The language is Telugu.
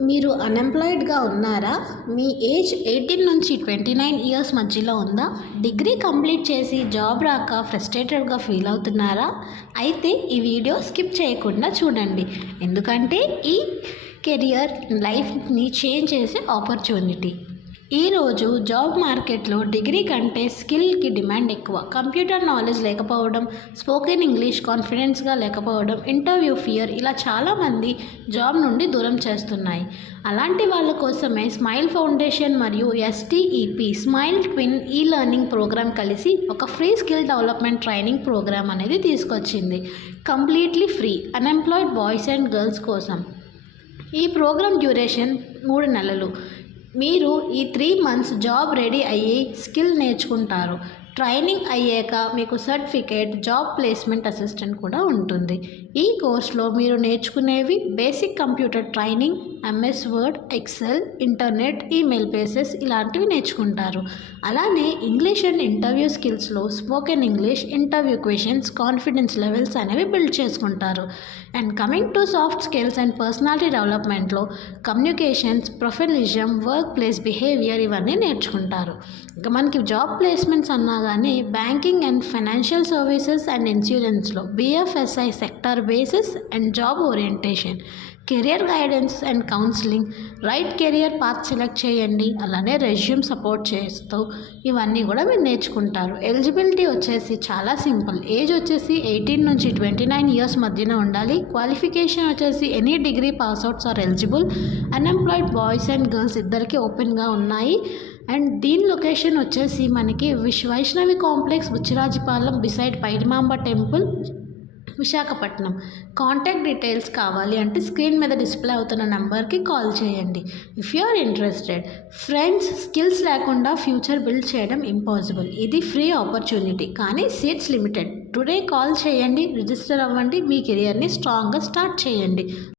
మీరు అన్‌ఎంప్లాయిడ్‌గా ఉన్నారా? మీ ఏజ్ 18 నుంచి 29 ఇయర్స్ మధ్యలో ఉందా? డిగ్రీ కంప్లీట్ చేసి జాబ్ రాక ఫ్రస్ట్రేటెడ్‌గా ఫీల్ అవుతున్నారా? అయితే ఈ వీడియో స్కిప్ చేయకుండా చూడండి. ఎందుకంటే ఈ కెరియర్ లైఫ్‌ని చేంజ్ చేసే ఆపర్చునిటీ. ఈరోజు జాబ్ మార్కెట్లో డిగ్రీ కంటే స్కిల్కి డిమాండ్ ఎక్కువ. కంప్యూటర్ నాలెడ్జ్ లేకపోవడం, స్పోకెన్ ఇంగ్లీష్ కాన్ఫిడెన్స్గా లేకపోవడం, ఇంటర్వ్యూ ఫియర్ ఇలా చాలామంది జాబ్ నుండి దూరం చేస్తున్నాయి. అలాంటి వాళ్ళ కోసమే స్మైల్ ఫౌండేషన్ మరియు STEP smile twin e learning programme కలిసి ఒక free skill development training programme అనేది తీసుకొచ్చింది. Completely free unemployed boys and girls కోసం. ఈ ప్రోగ్రామ్ డ్యూరేషన్ 3 నెలలు. మీరు ఈ 3 మంత్స్ జాబ్ రెడీ అయ్యి స్కిల్ నేర్చుకుంటారు. ట్రైనింగ్ అయ్యాక మీకు సర్టిఫికేట్ జాబ్ ప్లేస్మెంట్ అసిస్టెంట్ కూడా ఉంటుంది. ఈ కోర్స్లో మీరు నేర్చుకునేవి basic computer training, MS word, Excel, internet, email bases ఇలాంటివి నేర్చుకుంటారు. అలానే ఇంగ్లీష్ అండ్ ఇంటర్వ్యూ స్కిల్స్లో spoken English, interview questions, confidence levels అనేవి బిల్డ్ చేసుకుంటారు. And coming to soft skills and personality డెవలప్మెంట్లో communications, professionalism, work place behaviour ఇవన్నీ నేర్చుకుంటారు. ఇక మనకి జాబ్ ప్లేస్మెంట్స్ అన్నా కానీ banking and financial services and ఇన్సూరెన్స్లో BFSI sector basis and job orientation, career guidance and counselling, right career path select చేయండి. అలానే రెజ్యూమ్ సపోర్ట్ చేస్తూ ఇవన్నీ కూడా మీరు నేర్చుకుంటారు. ఎలిజిబిలిటీ వచ్చేసి చాలా సింపుల్. ఏజ్ వచ్చేసి 18 నుంచి 29 ఇయర్స్ మధ్యన ఉండాలి. క్వాలిఫికేషన్ వచ్చేసి any degree passouts are eligible. Unemployed boys and girls ఇద్దరికీ ఓపెన్గా ఉన్నాయి. అండ్ దీని లొకేషన్ వచ్చేసి మనకి Vaishnavi complex, Butchirajupalem beside Paidimamba temple, Visakhapatnam. Contact details కావాలి అంటే స్క్రీన్ మీద డిస్ప్లే అవుతున్న నెంబర్కి కాల్ చేయండి if you are interested. Friends, skills లేకుండా ఫ్యూచర్ బిల్డ్ చేయడం ఇంపాసిబుల్. ఇది ఫ్రీ ఆపర్చునిటీ కానీ సీట్స్ లిమిటెడ్. టుడే కాల్ చేయండి, రిజిస్టర్ అవ్వండి, మీ కెరియర్ని స్ట్రాంగ్గా స్టార్ట్ చేయండి.